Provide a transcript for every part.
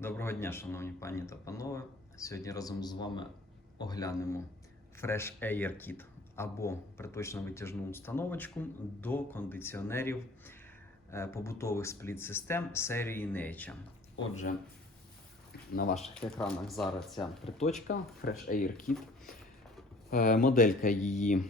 Доброго дня, шановні пані та панове. Сьогодні разом з вами оглянемо Fresh Air Kit або приточно-витяжну установочку до кондиціонерів е, побутових спліт-систем серії Nature. Отже, на ваших екранах зараз ця приточка Fresh Air Kit. Е, Моделька її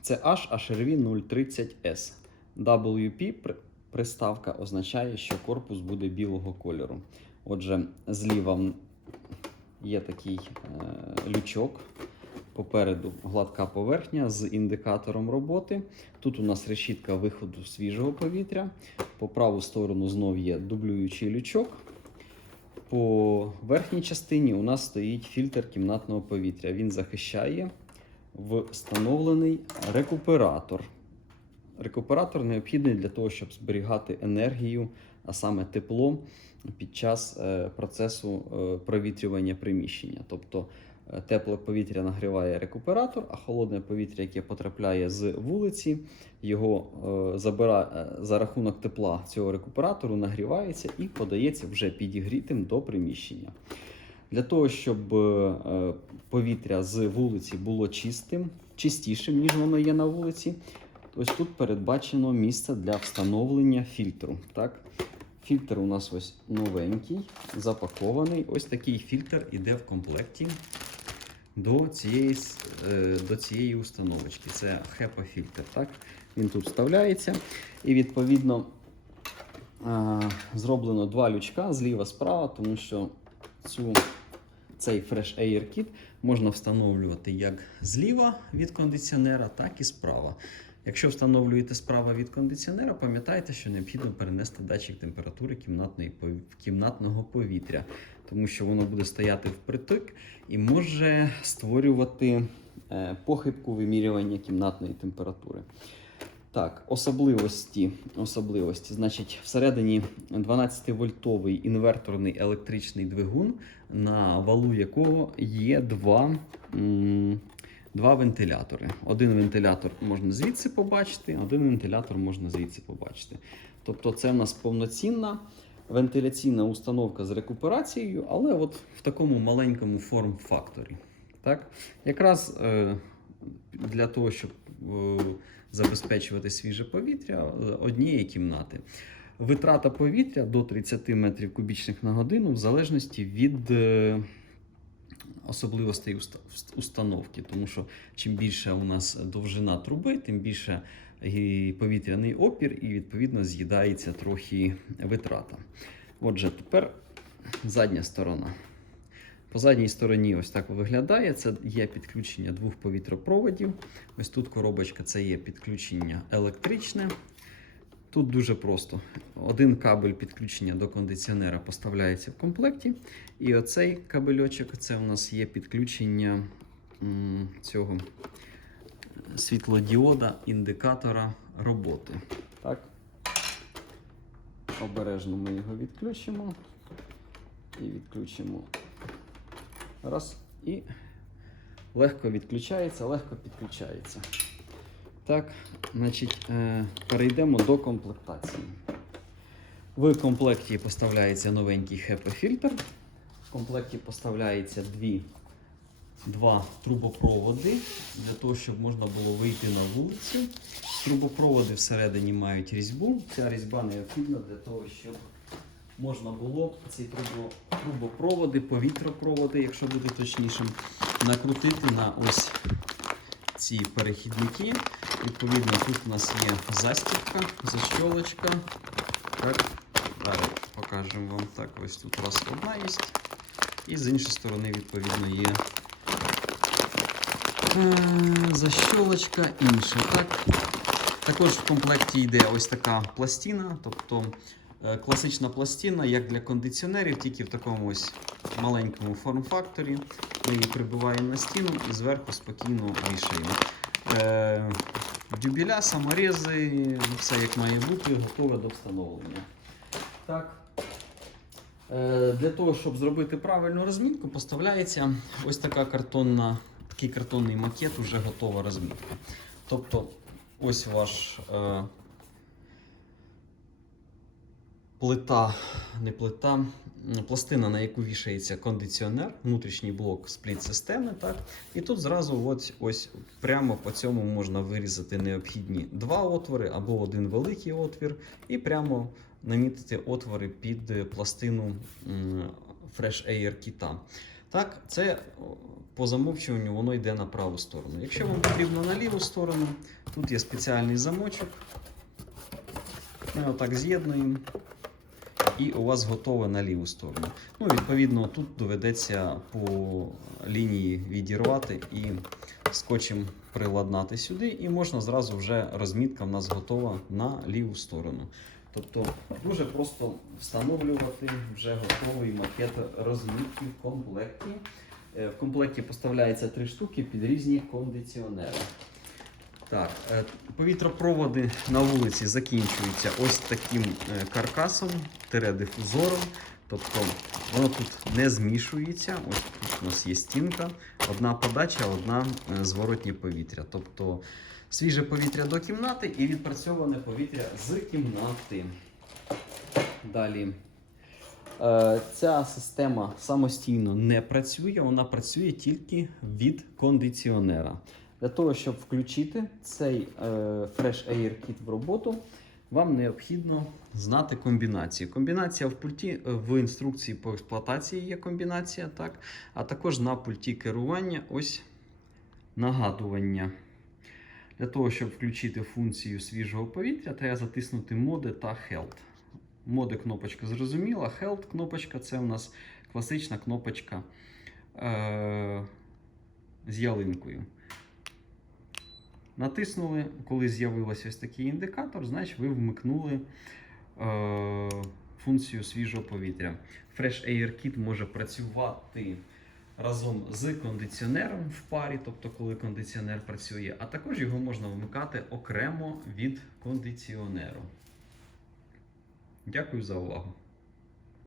це HRV 030S. WP приставка означає, що корпус буде білого кольору. Отже, зліва є такий е, лючок. Попереду гладка поверхня з індикатором роботи. Тут у нас решітка виходу свіжого повітря. По праву сторону знов є дублюючий лючок. По верхній частині у нас стоїть фільтр кімнатного повітря. Він захищає встановлений рекуператор. Рекуператор необхідний для того, щоб зберігати енергію, а саме тепло під час е, процесу е, провітрювання приміщення. Тобто е, тепле повітря нагріває рекуператор, а холодне повітря, яке потрапляє з вулиці, його забира... за рахунок тепла цього рекуператору нагрівається і подається вже підігрітим до приміщення. Для того, щоб повітря з вулиці було чистим, чистішим, ніж воно є на вулиці, ось тут передбачено місце для встановлення фільтру. Так? Фільтр у нас ось новенький, запакований. Ось такий фільтр іде в комплекті до цієї, е, до цієї установочки. Це HEPA-фільтр. Так? Він тут вставляється. І відповідно зроблено два лючка зліва справа, тому що цю, цей Fresh Air Kit можна встановлювати як зліва від кондиціонера, так і справа. Якщо встановлюєте справа від кондиціонера, пам'ятайте, що необхідно перенести датчик температури кімнатної, кімнатного повітря, тому що воно буде стояти впритик і може створювати е, похибку вимірювання кімнатної температури. Так, особливості. особливості. Значить, всередині 12-вольтовий інверторний електричний двигун, на валу якого є два, м, два вентилятори. Один вентилятор можна звідси побачити, один вентилятор можна звідси побачити. Тобто, це в нас повноцінна вентиляційна установка з рекуперацією, але от в такому маленькому форм-факторі. Так? Якраз е, для того, щоб е, забезпечувати свіже повітря однієї кімнати. Витрата повітря до 30 метрів кубічних на годину в залежності від е, особливостей установки. Тому що чим більше у нас довжина труби, тим більше повітряний опір, і відповідно з'їдається трохи витрата. Отже, тепер задня сторона. По задній стороні ось так виглядає. Це є підключення двох повітропроводів. Ось тут коробочка це є підключення електричне. Тут дуже просто. Один кабель підключення до кондиціонера поставляється в комплекті. І оцей кабельочок це у нас є підключення цього світлодіода, індикатора роботи. Так. Обережно ми його відключимо. І відключимо. Раз. І легко відключається, легко підключається. Так, значить, е, перейдемо до комплектації. В комплекті поставляється новенький HEPA-фільтр. В комплекті поставляється дві, два трубопроводи для того, щоб можна було вийти на вулицю. Трубопроводи всередині мають різьбу. Ця різьба необхідна для того, щоб можна було ці трубопроводи, повітропроводи, якщо бути точнішим, накрутити на ось ці перехідники. Відповідно, тут у нас є застібка, защолочка. Так, зараз покажемо вам так. Ось тут у вас одна є. І з іншої сторони, відповідно, є е, защолочка інша. Так? Також в комплекті йде ось така пластина, тобто класична пластина, як для кондиціонерів, тільки в такому ось маленькому форм-факторі. Ми її прибиваємо на стіну і зверху спокійно вішаємо. Е, дюбеля, саморези, все як має бути, готове до встановлення. Так. Е, Для того, щоб зробити правильну розмітку, поставляється ось така картонна, такий картонний макет, уже готова розмітка. Тобто, ось ваш е, плита, не плита, пластина, на яку вішається кондиціонер, внутрішній блок спліт-системи. Так? І тут зразу ось, ось прямо по цьому можна вирізати необхідні два отвори або один великий отвір, і прямо намітити отвори під е, пластину Fresh Air кіта. Так, це по замовчуванню воно йде на праву сторону. Якщо вам потрібно на ліву сторону, тут є спеціальний замочок. Ми отак з'єднуємо. І у вас готове на ліву сторону. Ну, відповідно, тут доведеться по лінії відірвати і скотчем приладнати сюди, і можна зразу вже розмітка в нас готова на ліву сторону. Тобто дуже просто встановлювати вже готовий макет розмітки в комплекті. Е, В комплекті поставляється три штуки під різні кондиціонери. Так, е, повітропроводи на вулиці закінчуються ось таким е, каркасом, тире-дифузором. Тобто воно тут не змішується. Ось тут у нас є стінка, одна подача, одна е, зворотнє повітря. Тобто свіже повітря до кімнати і відпрацьоване повітря з кімнати. Далі. Ця система самостійно не працює, вона працює тільки від кондиціонера. Для того, щоб включити цей е, Fresh Air Kit в роботу, вам необхідно знати комбінацію. Комбінація в пульті е, в інструкції по експлуатації є комбінація, так? а також на пульті керування ось нагадування. Для того, щоб включити функцію свіжого повітря, треба затиснути моди та Health. Моди кнопочка зрозуміла, Health кнопочка це у нас класична кнопочка е- з ялинкою. Натиснули, коли з'явився ось такий індикатор, значить ви вмикнули е, функцію свіжого повітря. Fresh Air Kit може працювати разом з кондиціонером в парі, тобто коли кондиціонер працює, а також його можна вмикати окремо від кондиціонеру. Дякую за увагу.